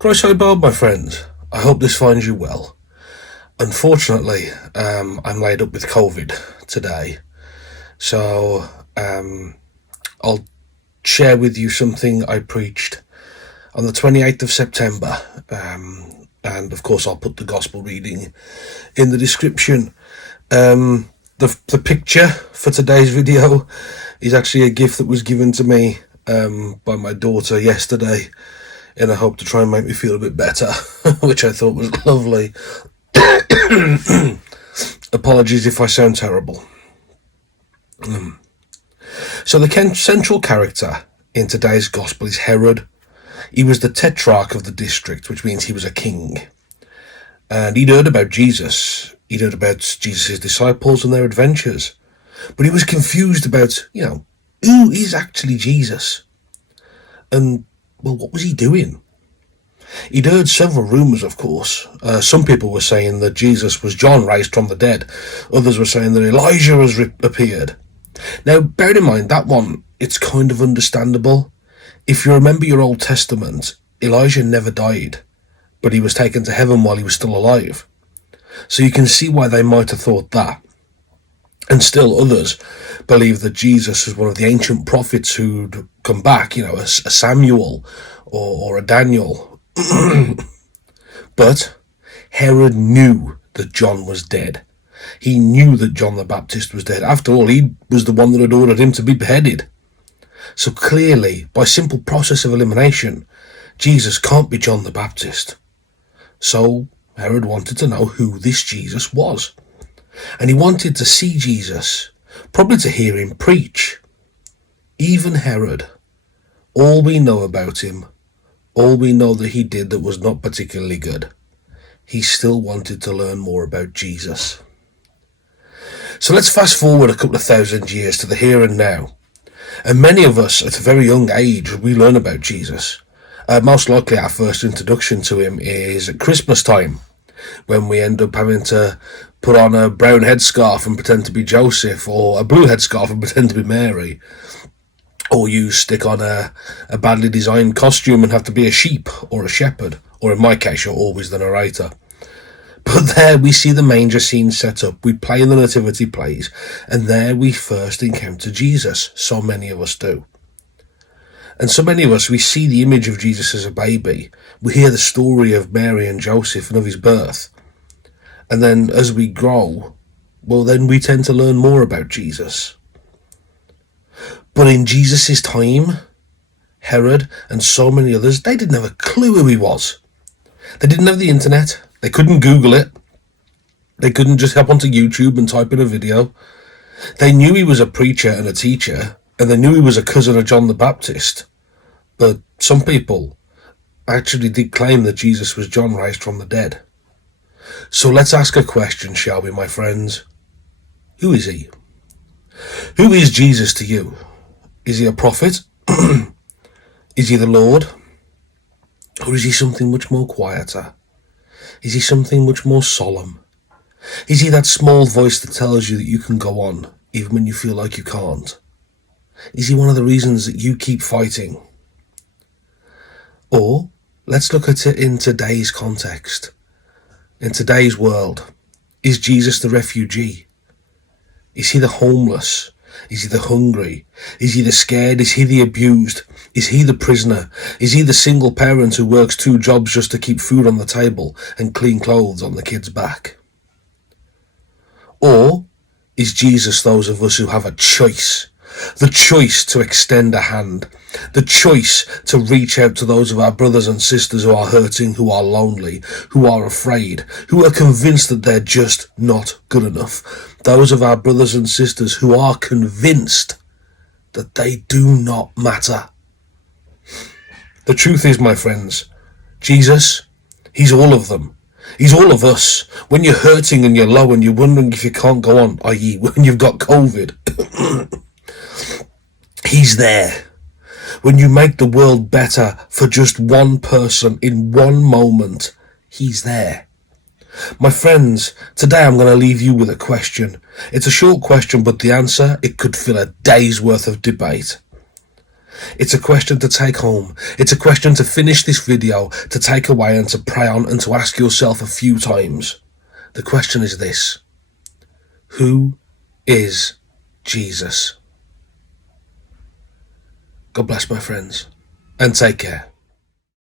Christ Bob, my friends. I hope this finds you well. Unfortunately, I'm laid up with COVID today, so I'll share with you something I preached on the 28th of September, and of course I'll put the gospel reading in the description. The picture for today's video is actually a gift that was given to me by my daughter yesterday, in a hope to try and make me feel a bit better, which I thought was lovely. Apologies if I sound terrible. So the central character in today's gospel is Herod. He was the tetrarch of the district, which means he was a king. And he'd heard about Jesus. He'd heard about Jesus' disciples and their adventures. But he was confused about, who is actually Jesus? And, well, what was he doing? He'd heard several rumours, of course. Some people were saying that Jesus was John raised from the dead. Others were saying that Elijah has appeared. Now, bear in mind, that one, it's kind of understandable. If you remember your Old Testament, Elijah never died, but he was taken to heaven while he was still alive. So you can see why they might have thought that. And still others believe that Jesus is one of the ancient prophets who'd come back, a Samuel or a Daniel. But Herod knew that John was dead. He knew that John the Baptist was dead. After all, he was the one that had ordered him to be beheaded. So clearly, by simple process of elimination, Jesus can't be John the Baptist. So Herod wanted to know who this Jesus was. And he wanted to see Jesus, probably to hear him preach. Even Herod, all we know about him, all we know that he did that was not particularly good, he still wanted to learn more about Jesus. So let's fast forward a couple of thousand years to the here and now. And many of us at a very young age, we learn about Jesus. Most likely our first introduction to him is at Christmas time, when we end up having to put on a brown headscarf and pretend to be Joseph, or a blue headscarf and pretend to be Mary. Or you stick on a badly designed costume and have to be a sheep or a shepherd, or in my case, you're always the narrator. But there we see the manger scene set up, we play in the nativity plays, and there we first encounter Jesus. So many of us do. And so many of us, we see the image of Jesus as a baby. We hear the story of Mary and Joseph and of his birth. And then as we grow, well, then we tend to learn more about Jesus. But in Jesus' time, Herod and so many others, they didn't have a clue who he was. They didn't have the internet. They couldn't Google it. They couldn't just hop onto YouTube and type in a video. They knew he was a preacher and a teacher, and they knew he was a cousin of John the Baptist. But some people actually did claim that Jesus was John raised from the dead. So let's ask a question, shall we, my friends? Who is he? Who is Jesus to you? Is he a prophet? Is he the Lord? Or is he something much more quieter? Is he something much more solemn? Is he that small voice that tells you that you can go on, even when you feel like you can't? Is he one of the reasons that you keep fighting? Or, let's look at it in today's context. In today's world, is Jesus the refugee? Is he the homeless? Is he the hungry? Is he the scared? Is he the abused? Is he the prisoner? Is he the single parent who works 2 jobs just to keep food on the table and clean clothes on the kid's back? Or is Jesus those of us who have a choice? The choice to extend a hand. The choice to reach out to those of our brothers and sisters who are hurting, who are lonely, who are afraid, who are convinced that they're just not good enough. Those of our brothers and sisters who are convinced that they do not matter. The truth is, my friends, Jesus, he's all of them. He's all of us. When you're hurting and you're low and you're wondering if you can't go on, i.e. when you've got COVID, he's there. When you make the world better for just one person in one moment, he's there. My friends, today I'm going to leave you with a question. It's a short question, but the answer, it could fill a day's worth of debate. It's a question to take home. It's a question to finish this video, to take away and to pray on and to ask yourself a few times. The question is this: who is Jesus? God bless, my friends, and take care.